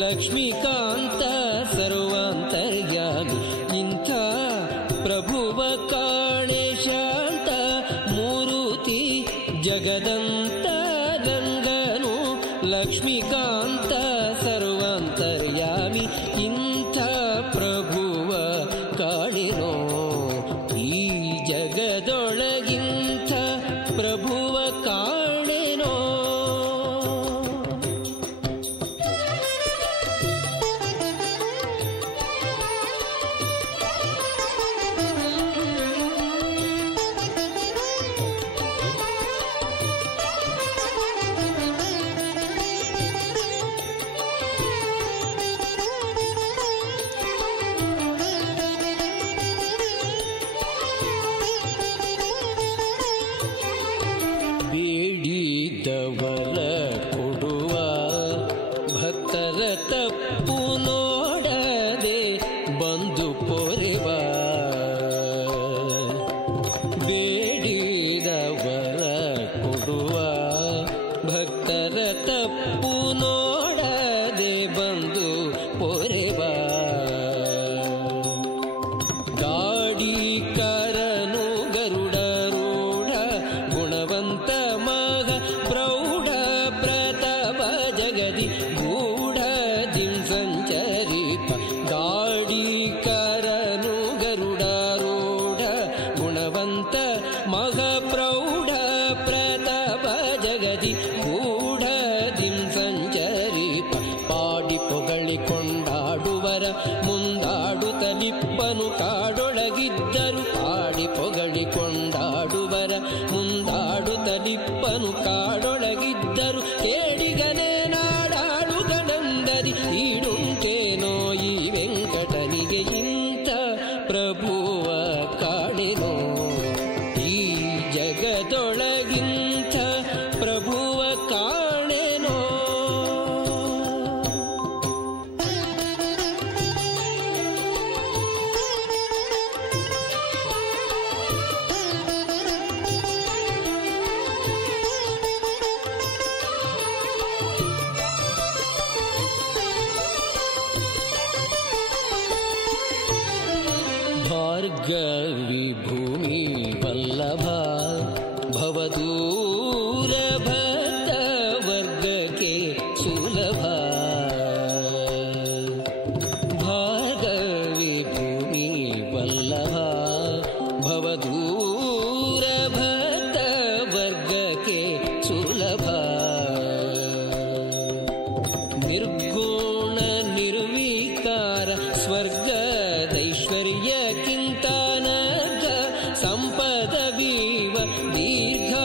ಲಕ್ಷ್ಮೀಕಾಂತ ಸರ್ವಾಂತರ್ಯಾಮಿ ಇಂಥ ಪ್ರಭುವ ಕಾಣೆ ಶಾಂತ ಮೂರುತಿ ಜಗದಂತ ಗಂಗನು ಲಕ್ಷ್ಮೀಕಾಂತ ಸರ್ವಾಂತರ್ಯಾಮಿ ಇಂಥ ಪ್ರಭುವ ಕಾಣಿನೋ ಈ ಜಗದೊಳಗಿಂಥ ಪ್ರಭುವ ಕಾಣೆನೋ. ಬೇಡಿದವರ ಕೊಡುವ ಭಕ್ತರ ತಪ್ಪು ನೋಡದೆ ಬಂದು ಪೊರೆವ ಬೇಡಿದವರ ಕೊಡುವ ಭಕ್ತರ ತಪ್ಪು ನೋಡದೆ ಬಂದು ಪೊರೆವ ಗಾಡಿಕರನು ಗರುಡರೂಢ ಗುಣವಂತ ಮಗ ಪ್ರೌಢ ಪ್ರತಾಪ ಜಗದಿ ಗೂಢದಿಂ ಸಂಚರಿಪ ಗಾಡಿಕರನು ಗರುಡರೂಢ ಗುಣವಂತ ಮಗ ಪ್ರೌಢ ಪ್ರತಾಪ ಜಗದಿ ಗೂಢದಿಂ ಸಂಚರಿಪ ಪಾಡಿ ಪೊಗಳಿಕೊಂಡಾಡುವರ ಮುಂದಾಡುತ್ತಲಿಪ್ಪನು ಕಾಡೊಳಗಿದ್ದರು ಪಾಡಿ ಪೊಗಳಿಕೊಂಡಾಡುವರ ಮುಂದಾಡುತ್ತಲಿಪ್ಪನು ಕಾಡೊಳಗಿದ್ದರು ಕೇಡಿಗನೇ ನಾಡಾಡುಗನಂದದಿ ಈಡುಂಟೇನೋ ಈ ವೆಂಕಟನಿಗೆ ಇಂಥ ಪ್ರಭುವ ಕಾಣೆನೋ ಈ ಜಗದೊಳಗಿಂಥ ಪ್ರಭುವ ಕಾಣೆನೋ. ಭಾರ್ಗವಿ ಭೂಮಿ ವಲ್ಲಭ ಭವದೂರ ಭಕ್ತ ವರ್ಗಕ್ಕೆ ಸುಲಭ ಭಾರ್ಗವಿ ಭೂಮಿ ವಲ್ಲಭ ಭವದೂರ ಭಕ್ತ ವರ್ಗಕ್ಕೆ ಸುಲಭ ನಿರ್ಗುಣ ನಿರ್ವಿಕಾರ ಸ್ವರ್ಗದೈಶ್ವರ್ಯಕ್ಕಿಂತ ನರ್ಗ ಸಂಪದವೀವ ದೀರ್ಘಾಯುವಂತನಾದ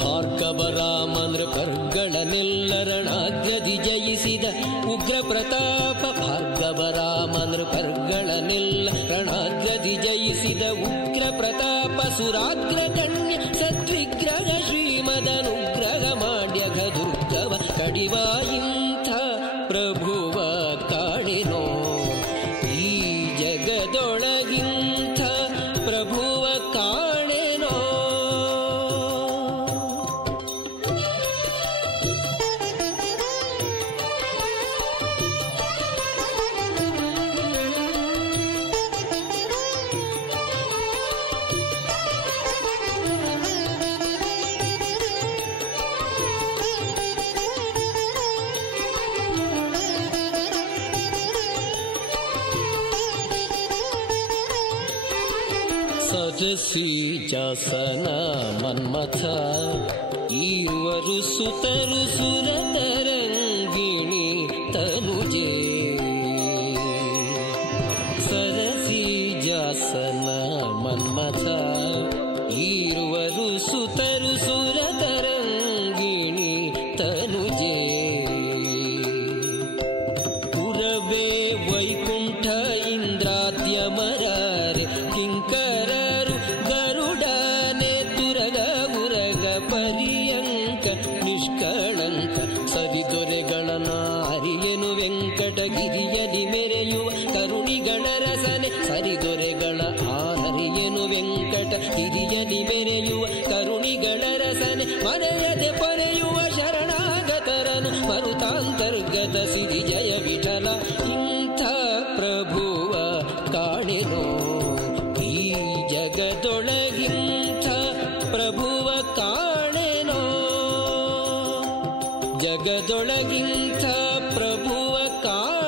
ಭಾರ್ಗವರಾಮನೃ ಪರ್ಗಳನೆಲ್ಲರಣಾಗ್ರದಿ ಜಯಿಸಿದ ಉಗ್ರ ಪ್ರತಾಪ ಭಾರ್ಗವರಾಮನೃ ಪರ್ಗಳನೆಲ್ಲರಣಾಗ್ರದಿ ಜಯಿಸಿದ ಉಗ್ರ ಪ್ರತಾಪ ಸುರಾಗ್ರಗಣ್ಯ ಸದ್ವಿಗ್ರಹ ಶ್ರೀಮದನುಗ್ರಹ ಮಾಡ್ಯಘ ದುರ್ಗವ ಕಡಿವ ಇಂಥ ಪ್ರಭುವ ಕಾಣಿನೋ ಈ ಜಗದೊಳಗಿಂಥ ಪ್ರಭುವ ಕಾಣೆನೋ. ಸಜಸಿ ಜಾಸನ ಮನ್ಮಥ ಈವರು ಸುತರು ಸುರತರಂಗಿಣಿ ತನುಜೆ ಸರಸಿ ಜಾಸನ ಮನ್ಮಥ ಈರುವರು ಸುತರು ಸುರತರಂಗಿಣಿ ತನುಜೆ ಪುರವೇ ವೈಕುಂಠ ಇಂದ್ರಾದ್ಯಮರರೆ ಕಿಂಕರರು ಗರುಡನೆ ತುರಗ ಉರಗ ಪರ್ಯಂಕ ನಿಷ್ಕಳಂಕ ಸರಿದೊರೆಗಳ ನಾರಿಯನು ವೆಂಕಟಗಿರಿಯಲಿ ಮೆರೆಯುವ ಕರುಣಿಗಳ ರಸನೆ ಸರಿದೊರೆಗಳ ಆನರಿಯನು ವೆಂಕಟಗಿರಿಯಲಿ ಮೆರೆಯುವ ಕರುಣಿಗಳ ರಸನೆ ಮನೆಯದೆ ಪೊರೆಯುವ ಶರಣಾಗತರನು ಮರುತಾಂತ ಅಂತರ್ಗತ ಸಿರಿ ಜಯ ವಿಠಲ ಇಂಥ ಪ್ರಭುವ ಕಾಣೆನೋ ಈ ಜಗದೊಳಗಿಂಥ ಪ್ರಭುವ ಕಾಣೆನೋ ಜಗದೊಳಗಿಂಥ ಪ್ರಭುವ ಕಾಣೆನೋ